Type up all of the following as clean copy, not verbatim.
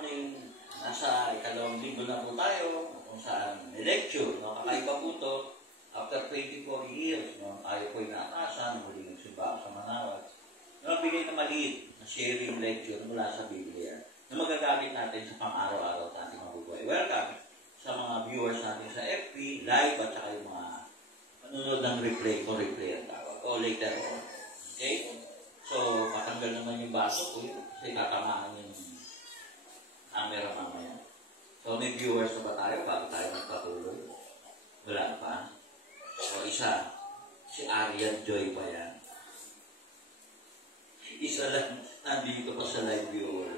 morning. Nasa ikalawang linggo na po tayo kung saan lecture. No? Kakaiba po ito. After 24 years, no? Tayo po'y naakasan, muli nagsimba sa Manawat. Bigay na maliit na sharing lecture mula sa Biblia na magagamit natin sa pang-araw-araw natin mabubuhay. Welcome sa mga viewers natin sa FB, live, at saka yung mga manunod ng replay o replay ang tawag. O later on. Okay? So, patanggal naman yung baso ko kasi tatamaan yung camera mamaya. So, may viewers na ba tayo bago tayo magpatuloy? Wala pa. So, isa, si Arian Joy pa yan. Isa lang, nandito pa sa live viewer.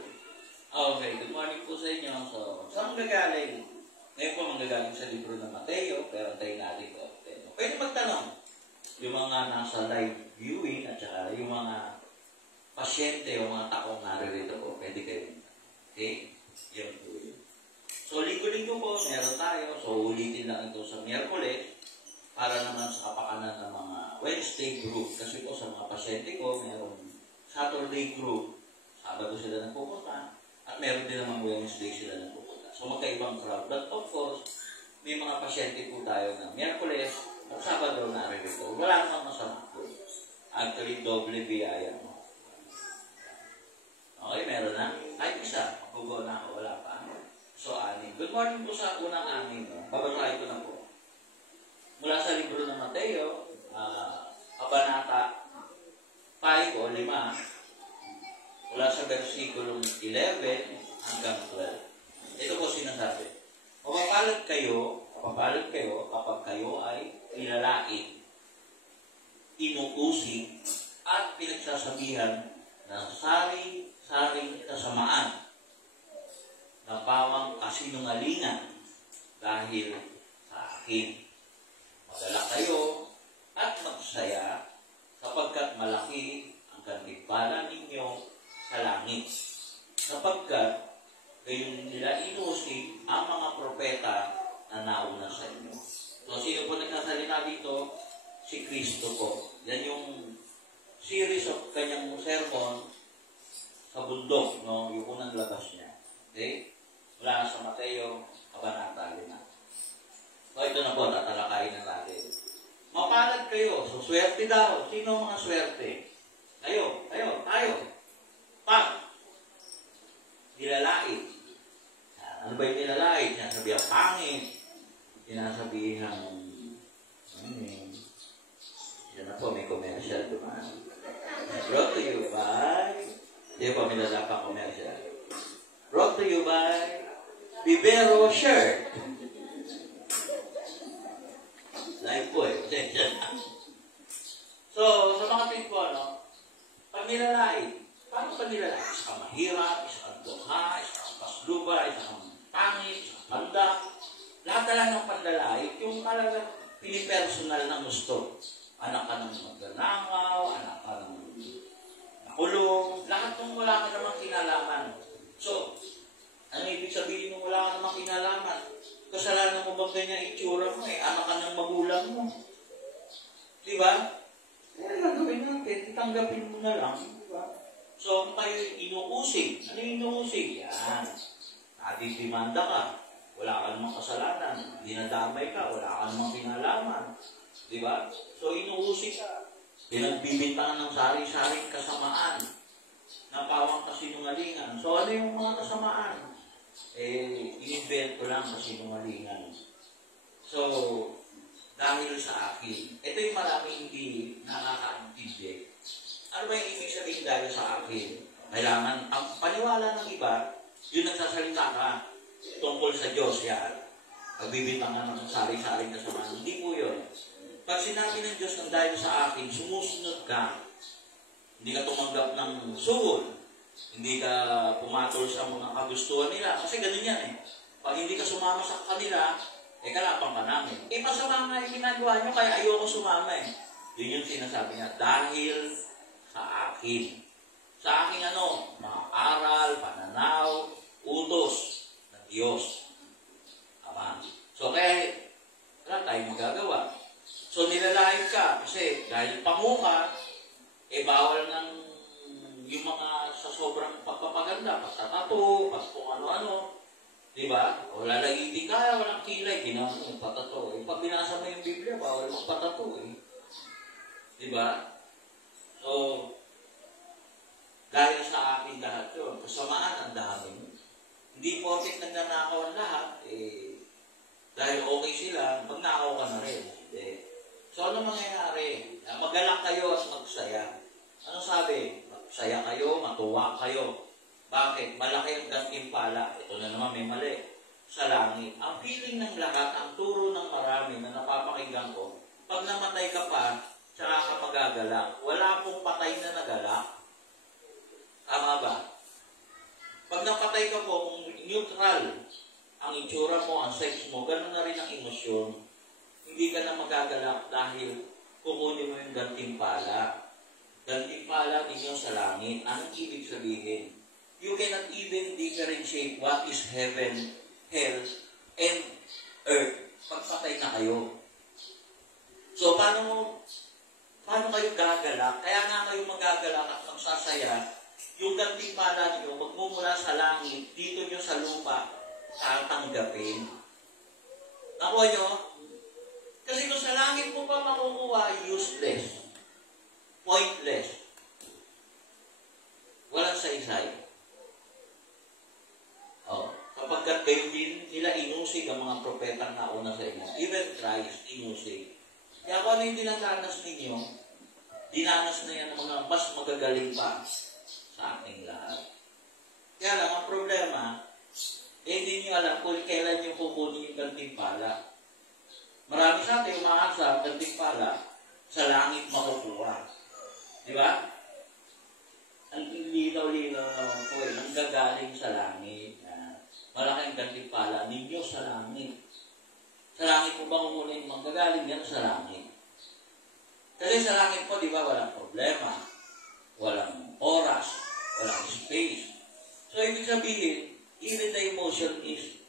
Okay, good morning po sa inyo. So, saan manggagaling? Ngayon po manggagaling sa libro ng Mateo, pero tayo natin ko. Pwede magtanong. Yung mga nasa live viewing at saka yung mga pasyente o mga taong naririto po, pwede kayo. Okay? Yan po yun. So, linggo-linggo po, meron tayo. So, ulitin lang ito sa Miyerkules para naman sa kapakanan ng mga Wednesday group. Kasi po sa mga pasyente ko, meron Saturday group. Sabado sila nagpupunta. At meron din naman Wednesday sila nagpupunta. So, magkaibang crowd. But of course, may mga pasyente po tayo na Miyerkules at Sabado naririto. Wala namang masama po. Actually, doble biyaya mo. Okay, meron na. Kahit isa, magugo na ako, wala pa. So, 6. Good morning po sa unang 6. No? Babasahin ko na po. Mula sa libro ng Mateo, kabanata 5 o 5, mula sa versikulong 11 hanggang 12. Ito po sinasabi. Mapapalad kayo kapag kayo ay nilalait, inuusig, at pinagsasabihan ng saring kasamaan na pawang kasinungalingan dahil sa akin. Magala kayo at magsaya sapagkat malaki ang gantimpala ninyo sa langit. Sapagkat gayon nila inusig ang mga propeta na nauna sa inyo. So, sino po nagsasalita dito? Si Kristo po. Yan yung series of kanyang sermon sa bundok, no? Yung unang labas niya. Okay? Mula sa Mateo, kabanata 5. So, ito na po, tatalakayin na natin. Mapalad kayo. So, swerte daw. Sino mga swerte? Tayo. Pag nilalait. Ano ba yung nilalait? Sinasabihan pangit. Sinasabihan yan na po, may commercial dumaan. Brought to you by, hindi po, may lalapang commercial. Brought to you by Vivero Shirt. Live po eh. So, sa mga ting po, no? Pag nilalait, paano pag nilalait? Isa kang mahirap, isa kang dukha, isa kang pasluba, isa kang pangit, isa kang pandak. Lahat ng panlalait, yung talagang pinipersonal na gusto. Anak ka ng magnanakaw, anak ka ng nakulong, lahat ng wala ka namang kinalaman. So, ano ibig sabihin nung wala ka namang kinalaman? Kasalanan mo bang ganyan itsura mo eh? Anak ka ng magulang mo. Diba? Kaya gagawin natin, itanggapin mo na lang. Diba? So, kung tayo inuusig, ano yung inuusig? Yan. Nadidimanda ka. Wala ka namang kasalanan. Dinadamay ka. Wala ka namang kinalaman. Diba? So, inuusig ka. Pinagbibintangan ng sari-saring kasamaan na pawang kasinungalingan. So, ano yung mga kasamaan? In-invent ko lang kasinungalingan. So, dahil sa akin, ito yung maraming hindi nakakaintindi. Ano ba yung ibig sabihin dahil sa akin? Kailangan, ang paniwala ng iba, yung nagsasalita ka tungkol sa Diyos yan. Pagbibintangan ng sari-saring kasamaan. Hindi po yun. Pag sinabi ng Diyos ng dahil sa akin, sumusunod ka. Hindi ka tumanggap ng sugod. Hindi ka pumatol sa mga kagustuhan nila. Kasi ganun yan eh. Pag hindi ka sumama sa kanila, kalapang ka namin. Masama nga yung ginagawa nyo, kaya ayoko sumama eh. Yun yung sinasabi niya, dahil sa akin. Sa akin ano? Mga aral, pananaw, utos ng Diyos. Tama. So kaya, wala tayong magagawa. So, nilalait ka kasi dahil panguha, bawal ng yung mga sa sobrang pagpapaganda, pagtatato, pag kung ano-ano. Diba? O lalagitin ka, walang kilay, ginawa mo yung patato. Eh, pag binasa mo yung Biblia, bawal mong patato eh. Diba? So, dahil sa akin lahat yun, kasamaan ang dami. Hindi porket nagnanakaw ang lahat, eh, dahil okay sila, magnakaw ka na rin. Eh. So, ano mangyayari? Magalak kayo at magsaya. Ano sabi? Magsaya kayo, matuwa kayo. Bakit? Malaki ang gantimpala. Ito na naman, may mali. Sa langit. Ang feeling ng lahat, ang turo ng marami na napapakinggan ko, pag namatay ka pa, tsaka ka magagalak. Wala pong patay na nagalak. Tama ba? Pag napatay ka po, kung neutral ang itsura mo, ang sex mo, gano'n na rin ang emosyon. Hindi ka na magagalak dahil kukunin mo yung gantimpala. Gantimpala ninyo sa langit. Anong ibig sabihin? You cannot even differentiate what is heaven, hell, and earth pag patay na kayo. So, paano kayo gagalak? Kaya nga kayo magagalak at magsasaya, yung gantimpala niyo, magmumula sa langit, dito nyo sa lupa, tatanggapin. Nakuha nyo? Kasi kung sa langit mo pa makukuha, useless. Pointless. Walang saysay. Kapag kayo din, nila inusig ang mga propetang nauna sa inyo. Even Christ, inusig. Kaya kung ano yung dinadanas ninyo, dinanas na yan ng mga mas magagaling pa sa ating lahat. Kaya lang, ang problema, hindi nyo alam kung kailan nyo kukunin yung gantimpala. Marami sa atin umaasa ang gantimpala sa langit makukuha. Di ba? Ang linaw-linaw naman po ang gagaling sa langit. Malaking gantimpala ninyo sa langit. Sa langit po ba kumunin manggagaling yan sa langit? Kasi sa langit po, di ba, walang problema. Walang oras. Walang space. So, ibig sabihin, even the emotion is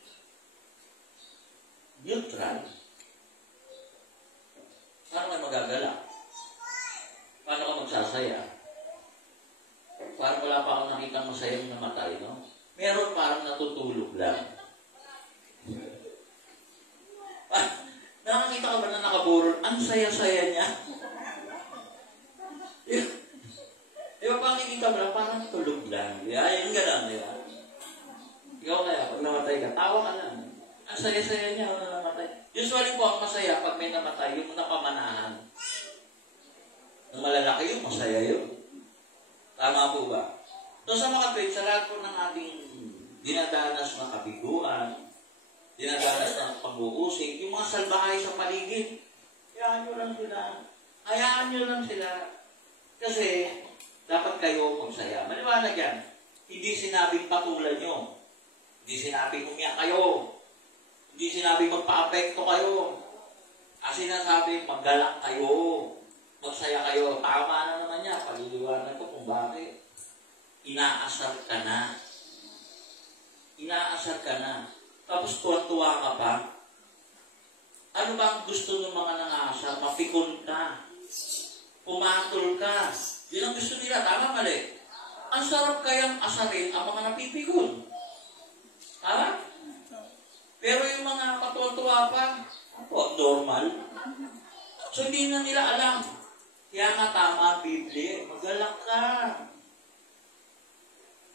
neutral. Paano ka magagala? Paano ka magsasaya? Parang wala pa akong nakita masayang namatay, no? Meron parang natutulog lang. Nakakita ka ba na nakaburol? Ang saya-saya niya. Di ba pakikita mo lang, parang tulog lang. Ayun ka lang, di ba? Ikaw kaya, pag namatay ka, tawa ka lang. Ang saya-saya niya, wala namatay. Usually po, ang masaya pag may namatay, yung napamanahan. Ang malalaki yun, masaya yun. Tama po ba? So sa mga tweet, sa lahat po ng ating dinadanas na kabiguan, dinadanas ng pag-uusig, yung mga salbahay sa paligid, hayaan nyo lang sila. Hayaan nyo lang sila. Kasi, dapat kayo magsaya. Maliwanag yan. Hindi sinabing patulan nyo. Hindi sinabing umiyak kayo. Hindi sinabing magpa-apekto kayo. Kasi sinasabi, maggalak kayo. Magsaya kayo. Tama na naman yan. Paliliwanag ko kung bakit. Inaasar ka na. Inaasar ka na. Tapos tuwa-tuwa ka pa. Ano ba ang gusto ng mga nangasar? Mapikon ka. Pumatol ka. Yun ang gusto nila. Tama, mali. Ang sarap kayang asarin ang mga napipikon. Tama? Pero yung mga patuwa-tuwa pa, normal. So hindi na nila alam. Kaya nga tama, Biblia. Magalak ka.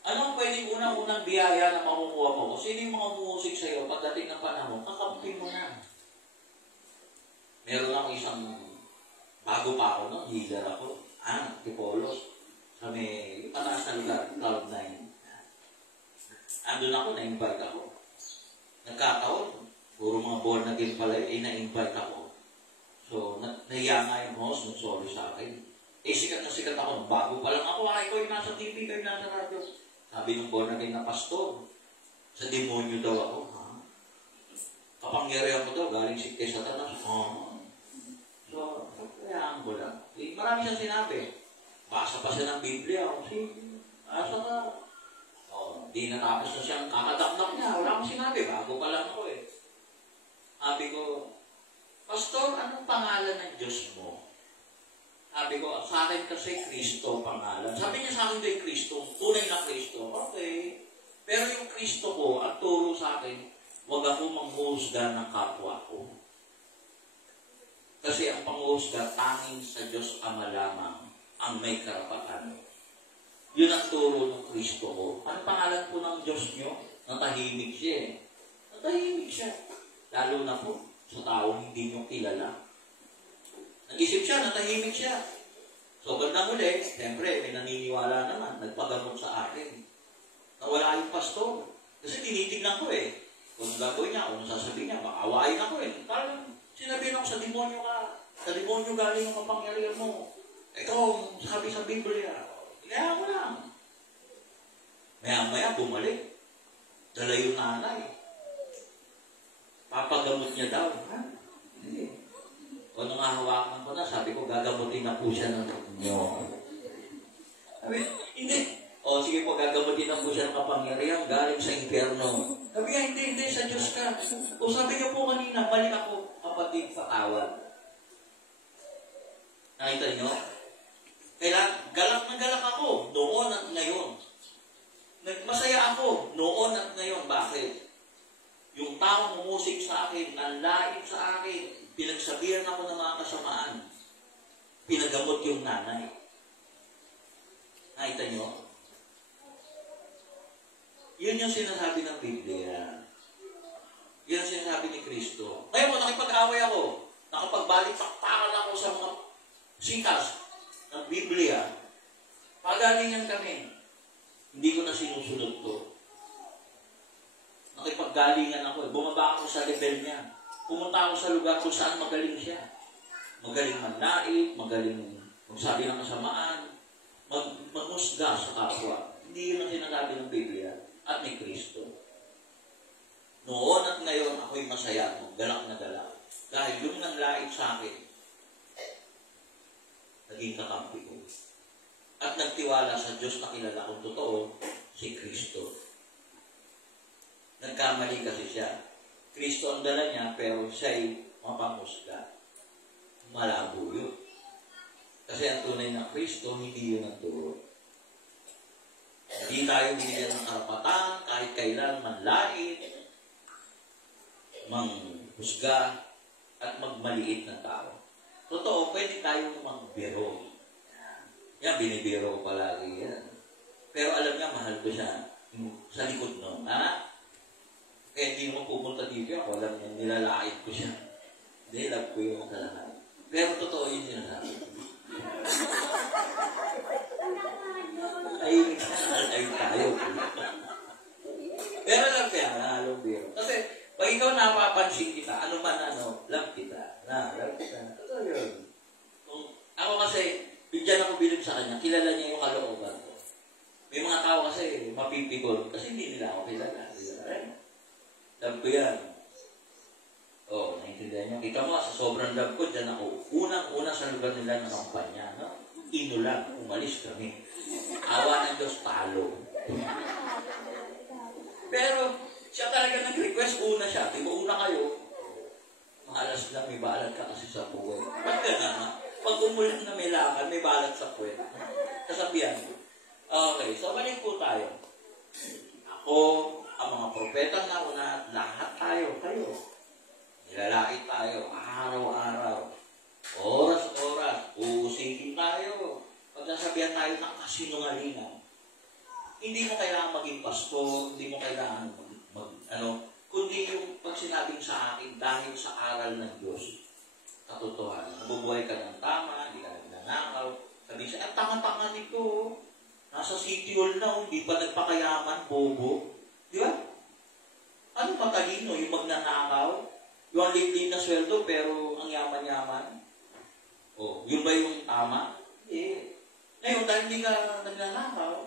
Anong pwedeng unang-unang biyaya na makukuha mo? Kung sino yung mga umusik sa'yo pagdating ng panahon, kakampi mo na. Meron ako isang, bago pa ako, no? Healer ako. Tipolos. Sa may, pataas na lugar, Cloud 9. Andun ako, na-invite ako. Nagkataon, puro mga born again pala, na-invite ako. So, nahiya nga yung host, sorry sa akin. Sikat na sikat ako. Bago pa lang ako, ikaw yung nasa TV, kayo nasa radio. Sabi ng born again na pastor, sa demonyo daw ako. Kapangyarihan ko daw, galing si kay Satanas. So, kayaan ko lang. Marami siyang sinabi. Basa pa siya ng Biblia. Asa ka? Di natapos na siyang kakadakdak niya. Wala akong sinabi. Bago pa lang ako eh. Sabi ko, Pastor, anong pangalan ng Diyos mo? Sabi ko, sa akin kasi Kristo pangalan. Sabi niya sa akin kay Kristo, tunay na Kristo. Okay. Pero yung Kristo ko, ang turo sa akin, huwag ako manghusga ng kapwa ko. Kasi ang panghusga, tanging sa Diyos Ama lamang ang may karapatan. Yun ang turo ng Kristo ko. Ano pangalan po ng Diyos nyo? Natahimik siya eh. Natahimik siya. Lalo na po sa taong hindi nyo kilala. Nag-isip siya, natahimik siya. So, bandang huli, siyempre, may naniniwala naman, nagpagamot sa akin. Nawala yung pastor. Kasi tinitignan ko eh. Kung gagawin niya, kung sasabihin niya, makawain ako eh. Parang sinabihin ako sa demonyo ka. Sa demonyo galing ang kapangyarihan mo. Ikaw, sabi sa Biblia. Kaya mo lang. Maya-maya, bumalik. Dala yung nanay. Papagamot niya daw. Ha? Hindi. Kung nung hawakan ko na, sabi ko, gagamutin na po siya ng inyo. Sabi, hindi. O, sige po, gagamutin na po siya ng kapangyarihan galing sa impyerno. Sabi nga, hindi, sa Diyos ka. O sabi niyo po kanina, balik ako, kapatid, sa tawad. Nakita niyo? Kaya, galak na galak ako, noon at ngayon. Masaya ako, noon at ngayon. Bakit? Yung taong umusik sa akin, nanlain sa akin, pinagsabihan ako ng mga kasamaan. Pinagamot yung nanay. Nakita nyo? Yun yung sinasabi ng Biblia. Yun ang sinasabi ni Kristo. Ngayon kung nakipag-away ako, nakapagbalik-pakpakan ako sa mga sitas ng Biblia, pagalingan kami. Hindi ko na sinusunod to. Nakipaggalingan ako. Bumaba ako sa level niya. Pumunta ako sa lugar kung saan magaling siya. Magaling manlait, magaling magsabi ng kasamaan, magmusga sa kapwa. Hindi yun ang sinasabi ng Biblia at ni Kristo. Noon at ngayon, ako'y masaya at galak na galak. Dahil yung nanglait sa akin, naging kakampi ko. At nagtiwala sa Diyos na kilala kong totoo, si Kristo. Nagkamali kasi siya. Kristo ang dala niya, pero siya'y mapamusga. Malabo yun. Kasi ang tunay na Kristo, hindi yun ang turo. Hindi tayo binigyan ng karapatan, kahit kailan manlait, manghusga, at magmaliit ng tao. Totoo, pwede tayo magbiro. Yan, binibiro ko palagi yan. Pero alam niya, mahal ko siya sa likod nun. Ha? Kaya hindi mo pupunta dito ako, alam niya, nilalait ko siya. Hindi, love ko yung sa lahat. Pero totoo yun sinasabi. Ay tayo. Pero lang kaya, halong biro. Kasi, pag ikaw napapansin kita, ano man love kita. Love kita. Totoo yun. Ako kasi, bigyan ako bilib sa kanya, kilala niya yung kalooban ko. May mga tao kasi, mapipikon, kasi hindi nila ako kilala. Love ko yan. Oo, naintindihan niyo. Kita mo, sa sobrang love ko, dyan ako. Unang-una sa lugar nila ng kampanya, no? Ino lang, umalis kami. Awa ng Diyos, talo. Pero, siya talaga nag-request, una siya. Di ba una kayo? Mahalas lang, may balat ka kasi sa puwet. Ba't ka na? Pag umulan na may lakad, may balat sa puwet. Kasabihan ko. Okay, so balik po tayo. Ako, ang mga propeta na una, lahat tayo, kayo. Nilalait tayo, araw-araw. Oras-oras, uusigin tayo. Pagsasabihan tayo ng kasinungalingan. Hindi mo kailangan maging pastor, hindi mo kailangan kundi yung pag sinabing sa akin dahil sa aral ng Diyos. Katotohanan. Mabubuhay ka ng tama, hindi ka nagnanakaw. Sabi siya, tanga-tanga nito. Nasa City Hall na, hindi pa nagpakayaman, bobo. Di ba? Ano matalino? Yung magnanakaw? Yung ang liit na sweldo, pero ang yaman-yaman? O, yun ba yung tama? Ngayon, dahil hindi ka nagnanakaw,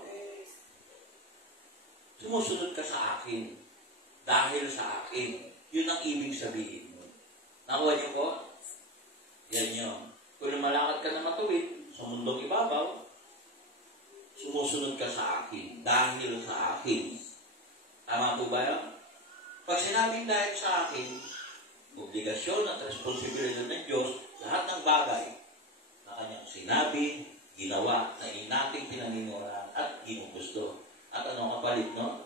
sumusunod ka sa akin. Dahil sa akin. Yun ang ibig sabihin mo. Nakuha niyo ko? Yan yun. Kung lumalakad ka na matuwid, sa mundong ibabaw, sumusunod ka sa akin. Dahil sa akin. Tama po ba yun? Pag sinabing dahil sa akin, obligasyon at responsibilidad ng Diyos, lahat ng bagay na kanyang sinabi, ginawa, na nating pinaniniwalaan at ginugusto. At ano kapalit, no?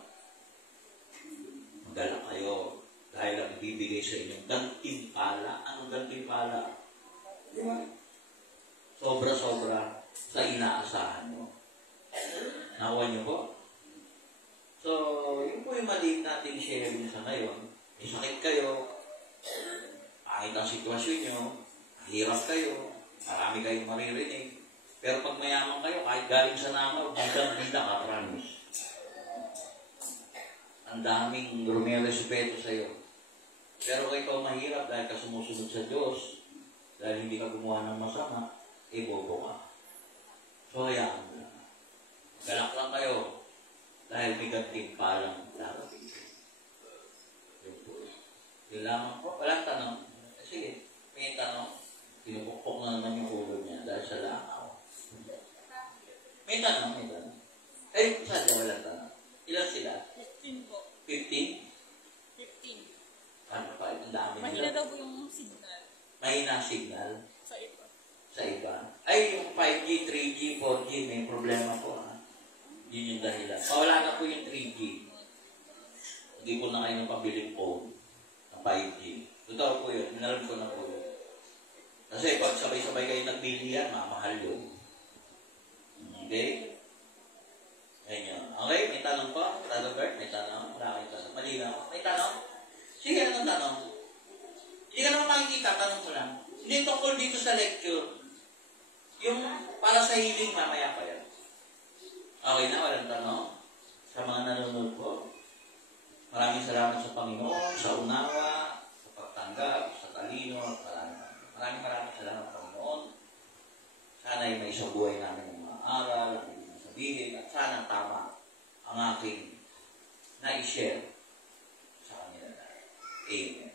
Magala kayo dahil ang ibibigay sa inyong gantimpala. Anong gantimpala? Diba? Sobra-sobra sa inaasahan mo. Nakuha niyo po? So, yun po yung maliit nating sharing sa ngayon. May sakit kayo, kahit ang sitwasyon nyo, hirap kayo, marami kayong maririnig. Pero pag mayaman kayo, kahit galing sa nama, bidang-bida ka, promise. Ang daming rumirespeto sa iyo. Pero kung ikaw mahirap dahil ka sumusunod sa Diyos, dahil hindi ka gumawa ng masama, bobo ka. So, hayaan mo lang. Galak lang kayo dahil may gantimpalang darating. Yun po. Yun lamang po. Walang tanong. Sige, may tanong. Pinupukpok na naman yung ulo niya dahil sa langaw. May tanong. Eh, sadya walang tanong. Ilan sila? 15 po. 15? 15. Ano pa? Ang dami nila. Mahina daw po yung signal. Mahina signal Sa iba. sa iba. Ay, yung 5G, 3G, 4G, may problema po. Ha? Yun yung dahilan. Pawala na po yung 3G. Hindi po na kayo ng pabiling phone ng 5G. Totoo po yun. Minalam ko na po yun. Kasi pag sabay-sabay kayo nagbili yan, mamahal yun. Okay? Ganyan. Okay, may tanong po? Brother Bert, may tanong? Wala kayong tanong. Malinaw. May tanong? Sige, anong tanong? Hindi ka naman makikita, tanong mo lang. Hindi tungkol dito sa lecture. Yung para sa healing, mamaya pa yan. Okay na, walang tanong. Sa mga nanonood po, maraming salamat sa Panginoon, sa unawa, sa pagtanggap, sa talino, maraming salamat sa Panginoon. Sana ay may isang buhay namin ng mga aral, ang ibig sabihin, at sana tama ang aking na-share sa kanila. Amen.